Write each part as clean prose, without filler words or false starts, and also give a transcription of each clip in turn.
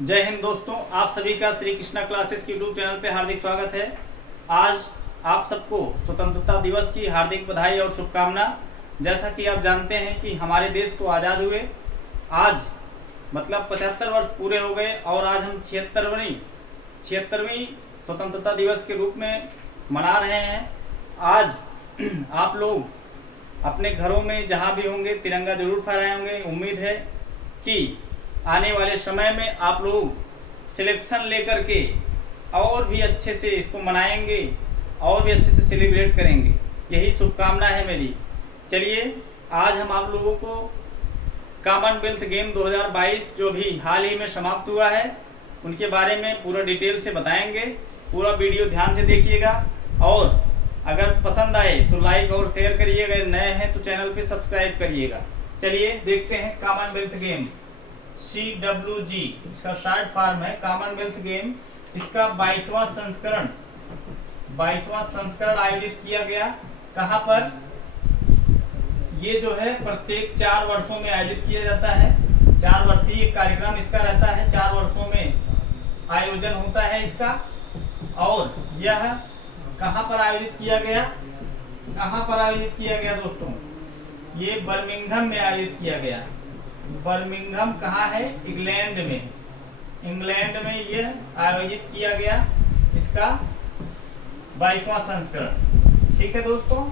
जय हिंद दोस्तों, आप सभी का श्री कृष्णा क्लासेस के यूट्यूब चैनल पे हार्दिक स्वागत है। आज आप सबको स्वतंत्रता दिवस की हार्दिक बधाई और शुभकामना। जैसा कि आप जानते हैं कि हमारे देश को आज़ाद हुए आज मतलब 75 वर्ष पूरे हो गए और आज हम 76वीं स्वतंत्रता दिवस के रूप में मना रहे हैं। आज आप लोग अपने घरों में जहाँ भी होंगे तिरंगा जरूर फहराए होंगे। उम्मीद है कि आने वाले समय में आप लोग सिलेक्शन लेकर के और भी अच्छे से इसको मनाएंगे और भी अच्छे से सेलिब्रेट करेंगे, यही शुभकामना है मेरी। चलिए आज हम आप लोगों को कॉमनवेल्थ गेम 2022 जो भी हाल ही में समाप्त हुआ है उनके बारे में पूरा डिटेल से बताएंगे। पूरा वीडियो ध्यान से देखिएगा और अगर पसंद आए तो लाइक और शेयर करिएगा, नए हैं तो चैनल पे सब्सक्राइब करिएगा। चलिए देखते हैं कॉमनवेल्थ गेम CWG, इसका शॉर्ट फॉर्म है कॉमनवेल्थ गेम। इसका 22वां संस्करण आयोजित किया गया। कहाँ पर? ये जो है प्रत्येक 4 वर्षों में आयोजित किया जाता है। 4 वर्षीय कार्यक्रम इसका रहता है, 4 वर्षों में आयोजन होता है इसका। और यह कहाँ पर आयोजित किया गया? कहाँ पर आयोजित किया गया दोस्तों? ये बर्मिंघम में आयोजित किया गया। बर्मिंघम कहाँ है? इंग्लैंड में। इंग्लैंड में यह आयोजित किया गया इसका 22वां संस्करण। ठीक है दोस्तों,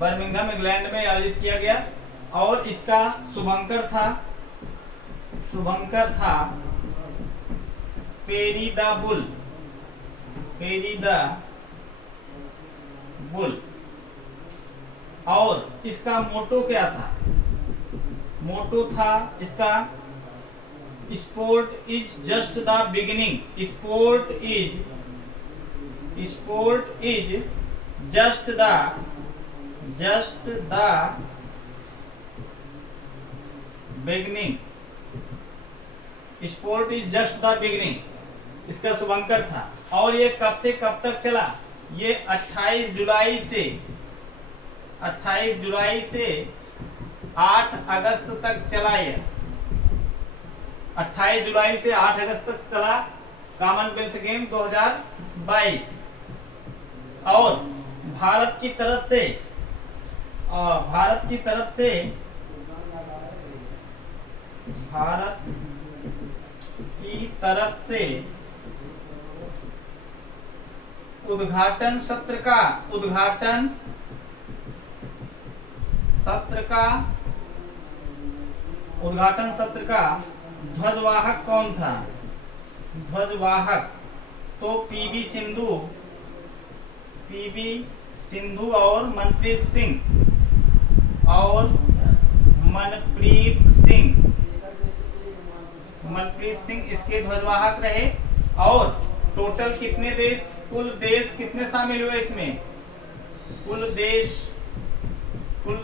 बर्मिंघम इंग्लैंड में आयोजित किया गया और इसका शुभंकर था पेरी द बुल। और इसका मोटो क्या था? मोटो था इसका sport is just the beginning. Sport is just the beginning. Sport is just the beginning इसका शुभंकर था। और ये कब से कब तक चला? ये 28 जुलाई से 8 अगस्त तक चला। यह 28 जुलाई से 8 अगस्त तक चला कॉमनवेल्थ गेम 2022। और भारत की तरफ से उद्घाटन सत्र का ध्वजवाहक कौन था? ध्वजवाहक तो पीवी सिंधु और मनप्रीत सिंह इसके ध्वजवाहक रहे। और टोटल कितने देश, कुल देश कितने शामिल हुए इसमें? कुल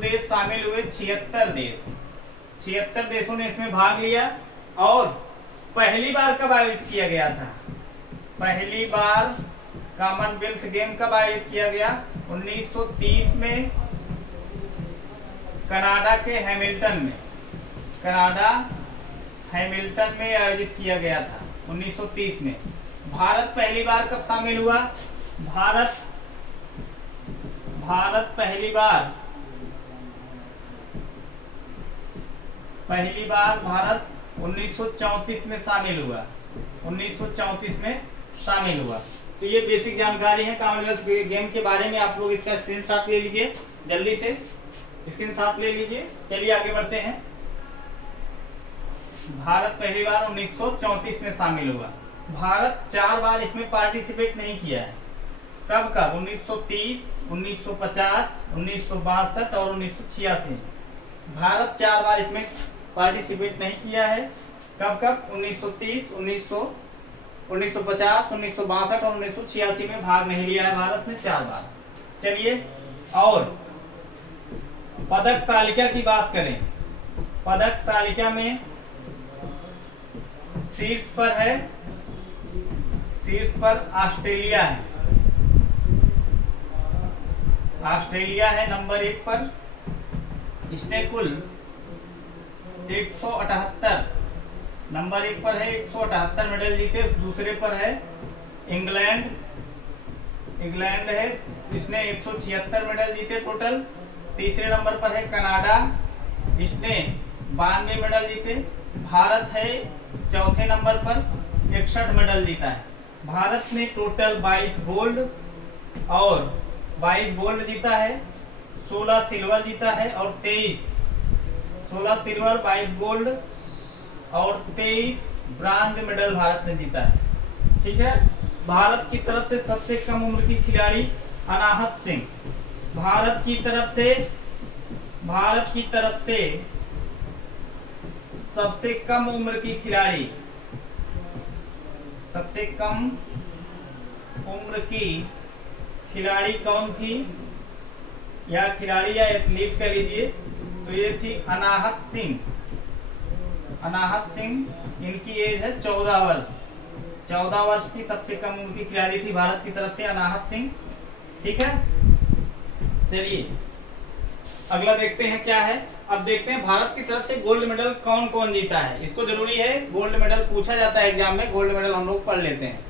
देश शामिल हुए 76 देश। 76 देशों ने इसमें भाग लिया। और पहली बार कब आयोजित किया गया था? पहली बार कॉमनवेल्थ गेम कब आयोजित किया गया? 1930 में कनाडा के हैमिल्टन में आयोजित किया गया था 1930 में। भारत पहली बार कब शामिल हुआ? भारत पहली बार भारत 1934 में शामिल हुआ। 1934 में शामिल हुआ। तो ये बेसिक जानकारी है कॉमनवेल्थ गेम के बारे में। आप लोग इसका स्क्रीनशॉट ले लीजिए, जल्दी से स्क्रीनशॉट ले लीजिए। चलिए आगे बढ़ते हैं। भारत पहली बार 1934 में शामिल हुआ। भारत 4 बार इसमें पार्टिसिपेट नहीं किया है। कब 1930, 1950, 1962 और 1986। भारत 4 बार इसमें पार्टिसिपेट नहीं किया है। कब 1930, 1950, 1962 और 1986 में भाग नहीं लिया है भारत ने 4 बार। चलिए और पदक तालिका की बात करें। पदक तालिका में शीर्ष पर ऑस्ट्रेलिया है नंबर 1 पर। इसने कुल 178 नंबर 1 पर है 178 मेडल जीते। दूसरे पर है इंग्लैंड है, इसने 176 मेडल जीते टोटल। तीसरे नंबर पर है कनाडा, इसने 92 मेडल जीते। भारत है चौथे नंबर पर, 61 मेडल जीता है। भारत ने टोटल 22 गोल्ड और 22 गोल्ड जीता है, 16 सिल्वर जीता है और 16 सिल्वर, 22 गोल्ड और 23 ब्रांज मेडल भारत ने जीता है। ठीक है। भारत की तरफ से सबसे कम उम्र की खिलाड़ी अनाहत सिंह। भारत की तरफ से सबसे कम उम्र की खिलाड़ी, सबसे कम उम्र की खिलाड़ी कौन थी, या खिलाड़ी या एथलीट कह लीजिए, तो ये थी अनाहत सिंह। अनाहत सिंह, इनकी एज है 14 वर्ष। 14 वर्ष की सबसे कम उम्र की खिलाड़ी थी भारत की तरफ से अनाहत सिंह। ठीक है। चलिए अगला देखते हैं क्या है। अब देखते हैं भारत की तरफ से गोल्ड मेडल कौन कौन जीता है। इसको जरूरी है, गोल्ड मेडल पूछा जाता है एग्जाम में, गोल्ड मेडल हम लोग पढ़ लेते हैं।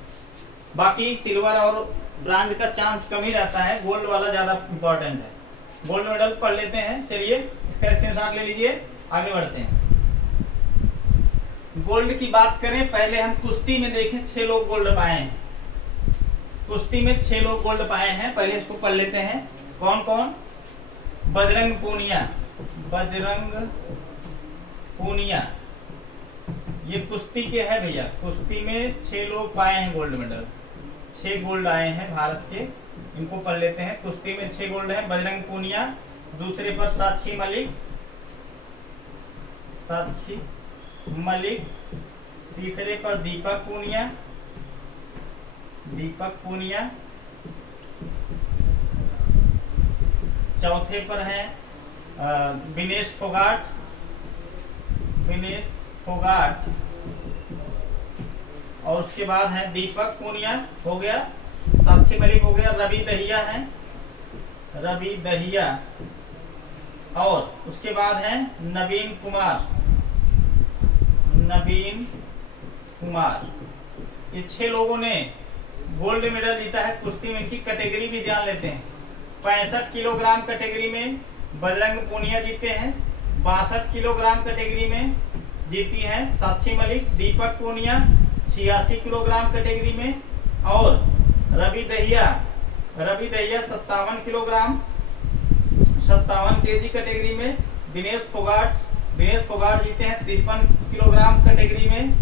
बाकी सिल्वर और ब्रांज का चांस कम ही रहता है, गोल्ड वाला ज्यादा इंपॉर्टेंट है। गोल्ड मेडल पढ़ लेते हैं। चलिए इसका स्क्रीनशॉट ले लीजिए, आगे बढ़ते हैं। गोल्ड की बात करें, पहले हम कुश्ती में देखें, 6 लोग गोल्ड पाए हैं। कुश्ती में 6 लोग गोल्ड पाए हैं, पहले इसको पढ़ लेते हैं। कौन कौन? बजरंग पूनिया, ये कुश्ती के है भैया। कुश्ती में 6 लोग पाए हैं गोल्ड मेडल, 6 गोल्ड आए हैं भारत के, इनको पढ़ लेते हैं। कुश्ती में 6 गोल्ड है, बजरंग पूनिया। दूसरे पर साक्षी मलिक। तीसरे पर दीपक पूनिया। चौथे पर है विनेश फोगाट। और उसके बाद है दीपक पूनिया हो गया, साक्षी मलिक हो गया, रवि दहिया और उसके बाद है नवीन कुमार। ये 6 लोगों ने गोल्ड मेडल जीता है कुश्ती में। इनकी कैटेगरी भी ध्यान लेते हैं। 65 किलोग्राम कैटेगरी में बजरंग पूनिया जीते हैं। 62 किलोग्राम कैटेगरी में जीती हैं साक्षी मलिक। दीपक पूनिया 86 किलोग्राम कैटेगरी में, और Ravi Dahiya 57 kilogram 57 KG category में। दिनेश फोगाट जीते हैं 53 किलोग्राम कैटेगरी में,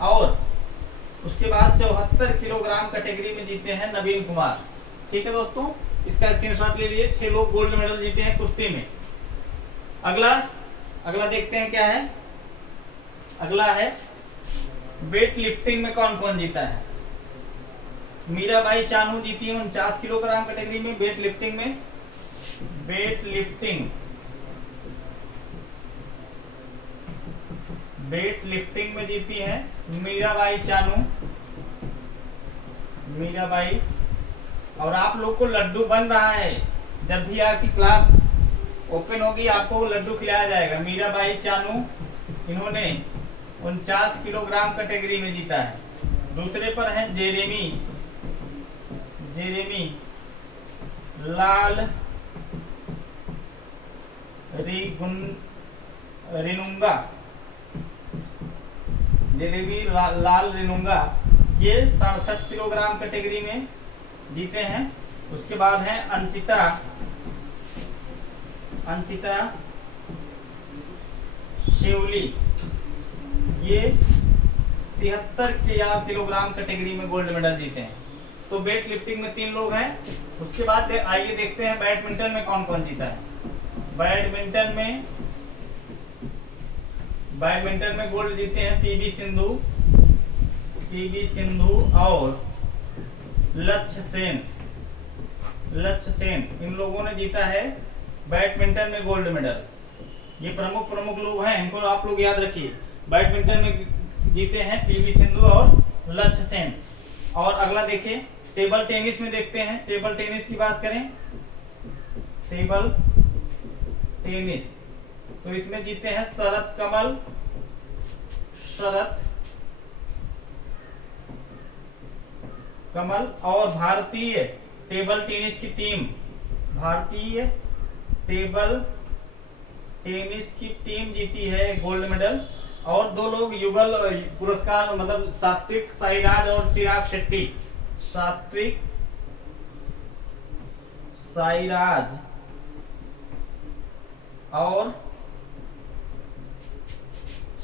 और उसके बाद 74 किलोग्राम कैटेगरी में जीते हैं नवीन कुमार। ठीक है दोस्तों, इसका स्क्रीनशॉट ले लीजिए। 6 लोग गोल्ड मेडल जीते हैं कुश्ती में। अगला देखते हैं क्या है। अगला है वेट लिफ्टिंग में कौन कौन जीता है। मीराबाई चानू जीती है 49 किलोग्राम कैटेगरी में। वेट लिफ्टिंग में जीती है मीराबाई चानू। और आप लोग को लड्डू बन रहा है, जब भी आपकी क्लास ओपन होगी आपको वो लड्डू खिलाया जाएगा। मीराबाई चानू, इन्होंने 49 किलोग्राम कैटेगरी में जीता है। दूसरे पर है जेरेमी लाल रिनुंगा, ये 67 किलोग्राम कैटेगरी में जीते हैं। उसके बाद है अंशिता शेवली, ये 73 किलोग्राम कैटेगरी में गोल्ड मेडल जीते हैं। तो वेट लिफ्टिंग में 3 लोग हैं। उसके बाद आइए देखते हैं बैडमिंटन में कौन कौन जीता है। बैडमिंटन में गोल्ड जीते हैं पीवी सिंधु और लक्ष्य सेन, इन लोगों ने जीता है बैडमिंटन में गोल्ड मेडल। ये प्रमुख लोग हैं, इनको आप लोग याद रखिए। बैडमिंटन में जीते हैं पीवी सिंधु और लक्ष्य सेन। और अगला देखिए टेबल टेनिस में देखते हैं। टेबल टेनिस की बात करें, टेबल टेनिस तो इसमें जीते हैं शरत कमल। और भारतीय टेबल टेनिस की टीम, भारतीय टेबल टेनिस की टीम जीती है गोल्ड मेडल। और 2 लोग युगल पुरस्कार, मतलब सात्विक साईराज और चिराग शेट्टी, सात्विक साईराज और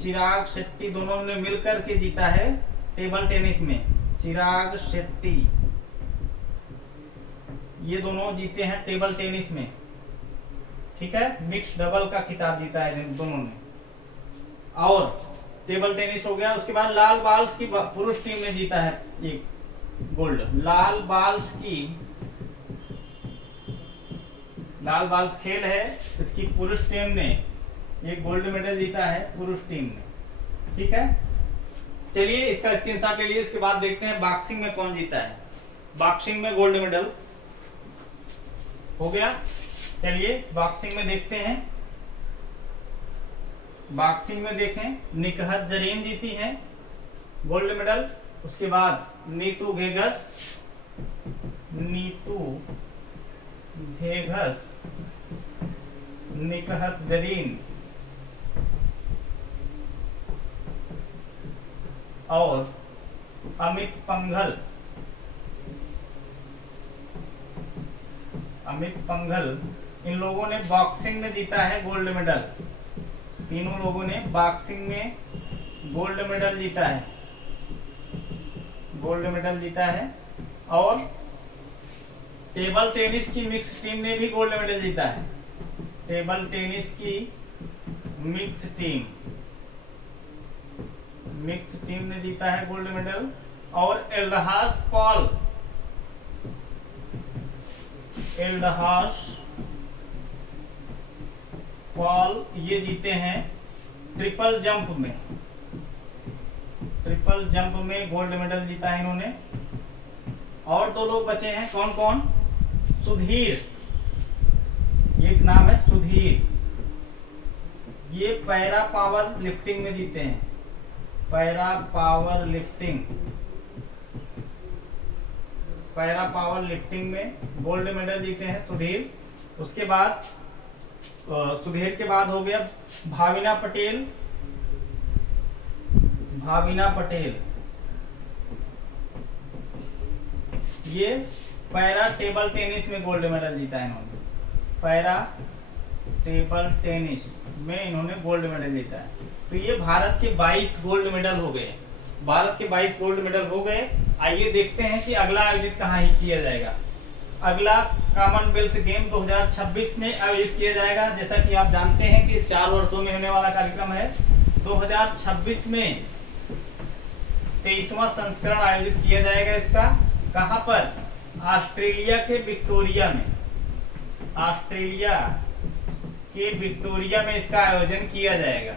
चिराग शेट्टी, दोनों ने मिलकर के जीता है टेबल टेनिस में। चिराग शेट्टी ये दोनों जीते हैं टेबल टेनिस में, ठीक है। मिक्स डबल का खिताब जीता है दोनों ने। और टेबल टेनिस हो गया। उसके बाद लाल बाल्स की पुरुष टीम ने जीता है एक गोल्ड। लाल बाल्स खेल है, इसकी पुरुष टीम ने एक गोल्ड मेडल जीता है, पुरुष टीम ने, ठीक है। चलिए इसका स्क्रीनशॉट ले लीजिए। इसके बाद देखते हैं बॉक्सिंग में कौन जीता है। बॉक्सिंग में गोल्ड मेडल हो गया। चलिए बॉक्सिंग में देखते हैं। बॉक्सिंग में देखें, निकहत जरीन जीती है गोल्ड मेडल। उसके बाद नीतू घेघस, निकहत जरीन और अमित पंघल, इन लोगों ने बॉक्सिंग में जीता है गोल्ड मेडल। तीनों लोगों ने बॉक्सिंग में गोल्ड मेडल जीता है। और टेबल टेनिस की मिक्स टीम ने भी गोल्ड मेडल जीता है। टेबल टेनिस की मिक्स टीम ने जीता है गोल्ड मेडल। और एल्डहास पॉल ये जीते हैं ट्रिपल जंप में गोल्ड मेडल जीता है इन्होंने। और 2 लोग बचे हैं, कौन कौन? सुधीर, एक नाम है सुधीर, ये पैरा पावर लिफ्टिंग में जीते हैं। पैरा पावर लिफ्टिंग में गोल्ड मेडल जीते हैं सुधीर। उसके बाद सुधीर के बाद हो गया भाविना पटेल, ये पैरा टेबल टेनिस में गोल्ड मेडल जीता है इन्होंने। पैरा टेबल टेनिस में इन्होंने गोल्ड मेडल जीता है। तो ये भारत के 22 गोल्ड मेडल हो गए। आइए देखते हैं कि अगला आयोजित कहाँ किया जाएगा। अगला कॉमनवेल्थ गेम 2026 में आयोजित किया जाएगा। जैसा कि आप जानते हैं कि 4 वर्षों में होने वाला कार्यक्रम है। 2026 में 23वां संस्करण आयोजित किया जाएगा इसका। कहां पर? ऑस्ट्रेलिया के विक्टोरिया में इसका आयोजन किया जाएगा।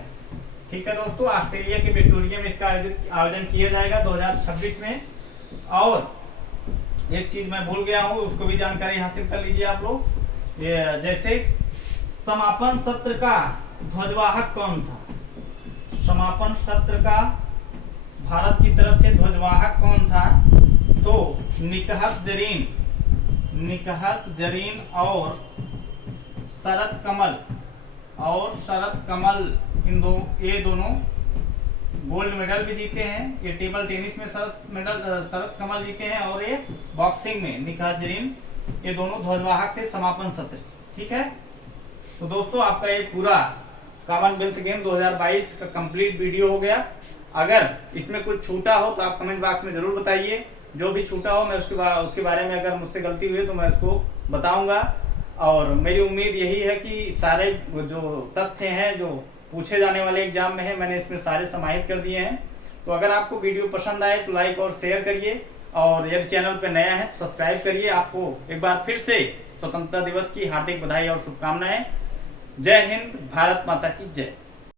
ठीक है दोस्तों, ऑस्ट्रेलिया के विक्टोरिया में इसका आयोजन किया जाएगा 2026 में। और एक चीज मैं भूल गया हूं, उसको भी जानकारी हासिल कर लीजिए आप लोग। जैसे समापन सत्र का ध्वजवाहक कौन था? समापन सत्र का भारत की तरफ से ध्वजवाहक कौन था? तो निकहत जरीन और शरद कमल ये दोनों गोल्ड मेडल भी जीते हैं। ये टेबल टेनिस में शरद कमल जीते हैं और ये बॉक्सिंग में निकहत जरीन, ये दोनों ध्वजवाहक थे समापन सत्र। ठीक है, तो दोस्तों आपका ये पूरा कॉमनवेल्थ गेम 2022 का कंप्लीट वीडियो हो गया। अगर इसमें कुछ छूटा हो तो आप कमेंट बॉक्स में जरूर बताइए। जो भी छूटा हो मैं उसके बारे में अगर मुझसे गलती हुई तो मैं उसको बताऊंगा। और मेरी उम्मीद यही है कि सारे जो तथ्य हैं जो पूछे जाने वाले एग्जाम में है, मैंने इसमें सारे समाहित कर दिए हैं। तो अगर आपको वीडियो पसंद आए तो लाइक और शेयर करिए, और यदि चैनल पर नया है तो सब्सक्राइब करिए। आपको एक बार फिर से स्वतंत्रता दिवस की हार्दिक बधाई और शुभकामनाएं। जय हिंद, भारत माता की जय।